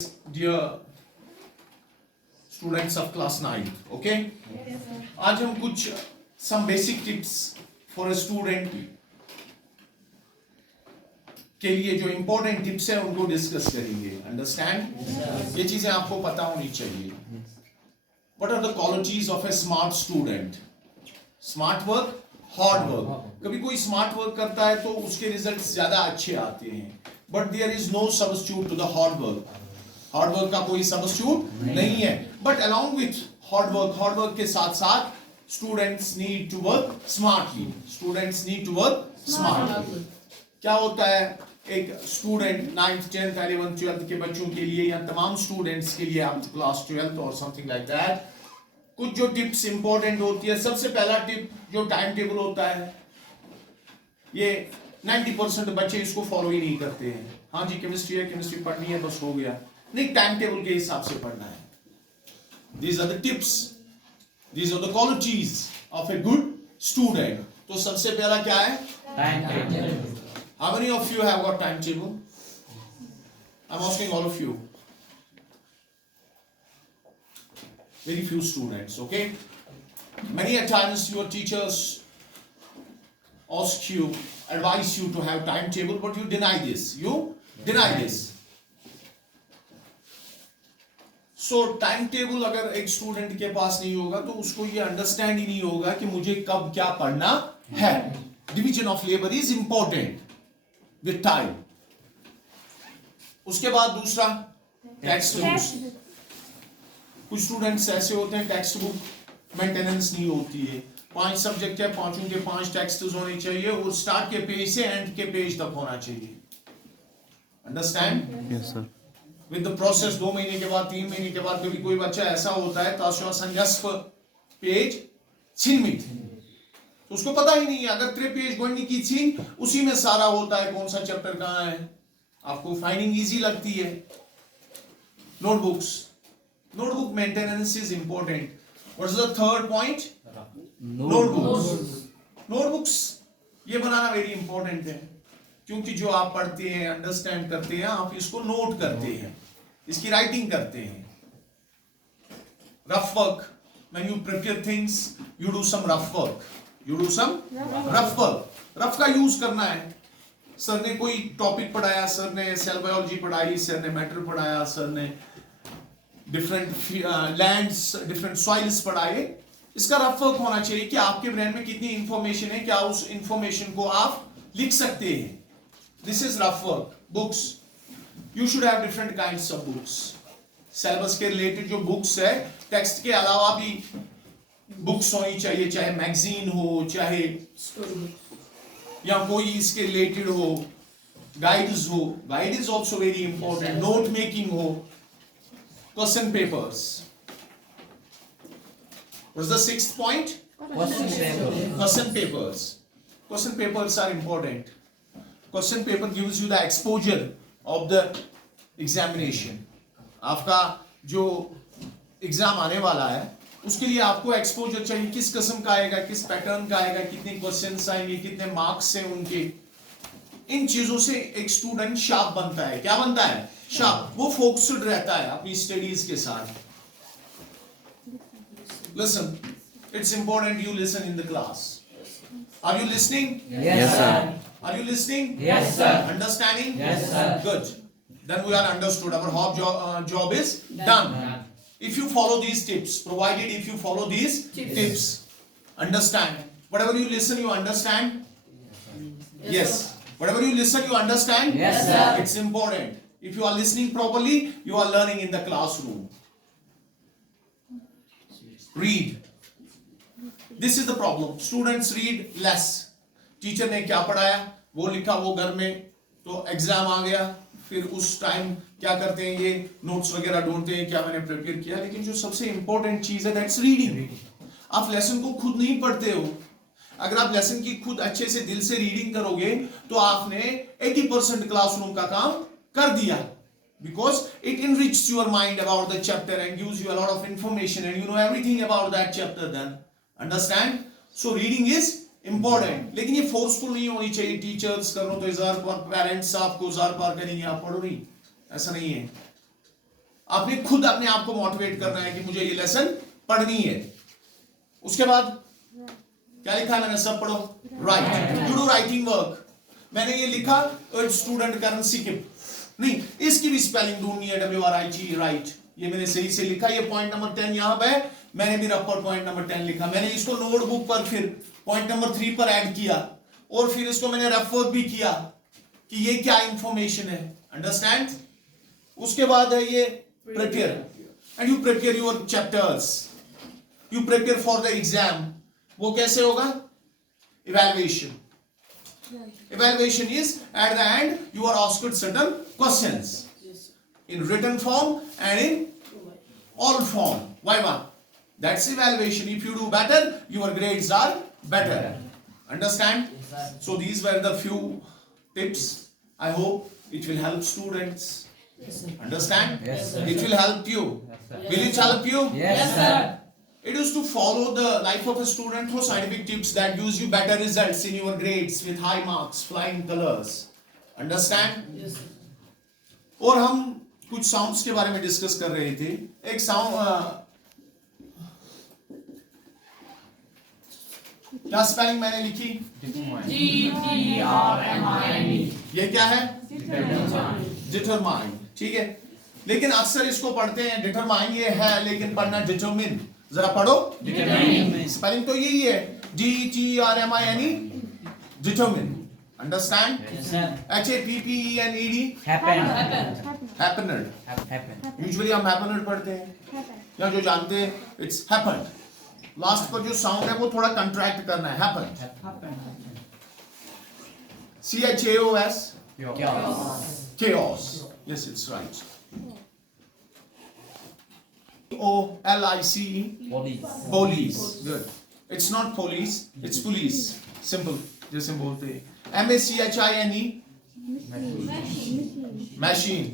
Dear students of class 9, okay? Yes, sir. आज हम कुछ some basic tips for a student के लिए जो important tips है उनको डिस्कस करेंगे. Understand? ये चीजें आपको पता होनी चाहिए. What are the qualities of a smart student? Smart work, hard work. कभी कोई smart work करता है तो उसके results ज्यादा अच्छे आते हैं. But there is no substitute to the hard work. Hard work का कोई सब्स्टिट्यूट नहीं है. But along with hard work के साथ साथ students need to work smartly. Students need to work smartly. क्या होता है एक student 9th 10th 11th 12th के बच्चों के लिए या तमाम स्टूडेंट्स के लिए अप टू क्लास 12th और समथिंग लाइक दैट कुछ जो टिप्स इंपॉर्टेंट होती है. सबसे पहला टिप जो टाइम टेबल होता है ये 90% बच्चे इसको फॉलो ही नहीं करते हैं. हाँ जी केमिस्ट्री है, केमिस्ट्री पढ़नी है बस हो गया. नहीं, टाइम टेबल के हिसाब से पढ़ना है. These are the tips, these are the qualities of a good student. तो सबसे पहला क्या है? Time table. How many of you have got timetable? I'm asking all of you. Very few students, okay? Many a times your teachers ask you, advise you to have timetable, but you deny this. You deny this. So time table अगर एक student के पास नहीं होगा तो उसको ये understand he नहीं होगा कि मुझे कब क्या पढ़ना है. Division of labour is important with time. उसके बाद दूसरा टेक्स्ट बुक. कुछ स्टूडेंट्स ऐसे होते हैं टेक्स्ट बुक मेंटेनेंस नहीं होती है. 5 सब्जेक्ट है, 5 के 5 टेक्स्ट होने चाहिए और स्टार्ट के पेज से एंड के पेज तक होना चाहिए. Understand? Yes sir. With the process 2 महीने के बाद 3 महीने के बाद कभी कोई बच्चा ऐसा होता है पेज छिनमित तो उसको पता ही नहीं है. अगर 3 पेज गोइंग की छीन उसी में सारा होता है कौन सा चैप्टर कहां है. आपको फाइंडिंग इजी लगती है. Notebook maintenance is important. What is the third point? Notebooks ये बनाना वेरी इंपॉर्टेंट है क्योंकि जो आप पढ़ते हैं अंडरस्टैंड करते हैं आप इसको नोट करते हैं, इसकी राइटिंग करते हैं. Rough work, when you prepare things you do some rough work. Rough का यूज करना है. सर ने कोई टॉपिक पढ़ाया, सर ने सेल बायोलॉजी पढ़ाई, सर ने मैटर पढ़ाया, सर ने डिफरेंट लैंड्स डिफरेंट सॉइल्स पढ़ाए. इसका रफ वर्क होना चाहिए कि आपके ब्रेन में कितनी इंफॉर्मेशन है, क्या उस इंफॉर्मेशन को आप लिख सकते हैं. This is rough work. Books. You should have different kinds of books. Syllabus के related जो books है, text के अलावा भी books होनी चाहिए, चाहे magazine हो, चाहे या कोई इसके related हो, guides हो. Guide is also very important. Note making हो, question papers. What's the 6th point? Question papers. Question papers are important. Question paper gives you the exposure of the examination. आपका जो एग्जाम आने वाला है उसके लिए आपको एक्सपोजर चाहिए. किस किस्म का आएगा, किस पैटर्न का आएगा, कितने क्वेश्चंस आएंगे, कितने मार्क्स हैं उनके. इन चीजों से एक स्टूडेंट शार्प बनता है. क्या बनता है? शार्प. वो फोकस्ड रहता है अपनी स्टडीज के साथ. Listen, it's important you listen in the class. Are you listening? Yes, sir. Are you listening? Yes, sir. Understanding? Yes, sir. Good. Then we are understood. Our job is done. If you follow these tips, provided if you follow these tips, understand. Whatever you listen, you understand? Yes. Whatever you listen, you understand? Yes, sir. It's important. If you are listening properly, you are learning in the classroom. Read. This is the problem. Students read less. Teacher ने क्या पढ़ाया वो लिखा वो घर में, तो exam आ गया. फिर उस टाइम क्या करते हैं ये नोट्स वगैरह ढूंढते हैं क्या मैंने प्रिपेयर किया. लेकिन जो सबसे इंपॉर्टेंट चीज है दैट्स रीडिंग. आप लेसन को खुद नहीं पढ़ते हो. अगर आप लेसन की खुद अच्छे से दिल से रीडिंग करोगे तो आपने 80% क्लासरूम का काम कर दिया. Because it enriches your mind about the chapter and gives you a lot of information and you know everything about that chapter then. Understand? So reading is important. लेकिन ये फोर्सफुल नहीं होनी चाहिए. टीचर्स करो तो 1000 पेरेंट्स आपको 1000 पार करेंगे, आप पढ़ो नहीं, ऐसा नहीं है. आपने खुद अपने आप को मोटिवेट करना है कि मुझे ये लेसन पढ़नी है। उसके बाद क्या लिखा है मैंने, सब पढ़ो। Right, you do writing work. मैंने ये लिखा स्टूडेंट करेंसी के नहीं, इसकी भी स्पेलिंग ढूंढनी है, WRIT, राइट। ये मैंने सही से लिखा। ये पॉइंट नंबर 10 यहां पे मैंने भी रबर पॉइंट नंबर 10 लिखा। मैंने इसको नोटबुक पर फिर पॉइंट नंबर 3 पर ऐड किया और फिर इसको मैंने रेफर भी किया कि ये क्या इंफॉर्मेशन है। अंडरस्टैंड? उसके बाद है ये prepare, and you prepare your chapters, you prepare for the exam. वो कैसे होगा? Evaluation. Evaluation is at the end you are asked certain questions in written form and in oral form. Viva. That's evaluation. If you do better, your grades are better. Understand? So these were the few tips. I hope it will help students. Understand? Yes, sir. It will help you. sir. Will it help you? Yes, sir. It is to follow the life of a student through scientific tips that gives you better results in your grades with high marks, flying colors. Understand? Yes, sir. और हम कुछ sounds के बारे में discuss कर रहे थे। एक साउंड क्या स्पेलिंग मैंने लिखी? DETRMINE. ये क्या है? डिटरमाइन। ठीक है, लेकिन अक्सर इसको पढ़ते हैं डिटरमाइन, ये है लेकिन पढ़ना डिटरमिन। जरा पढ़ो। स्पेलिंग तो यही है, DETRMINE, determine. Understand? Yes, sir. HAPPENED, Happen. हैपेनेड। Happen. Usually हम हैपेनेड पढ़ते हैं, या जो जानते हैं इट्स हैपेंड। लास्ट पर जो साउंड है वो थोड़ा कंट्रैक्ट करना है, happened. CHAOS, chaos. Yes, it's right. POLICE, Police. police. Good. It's not police, it's police. Simple, जैसे बोलते हैं। MACHINE, machine.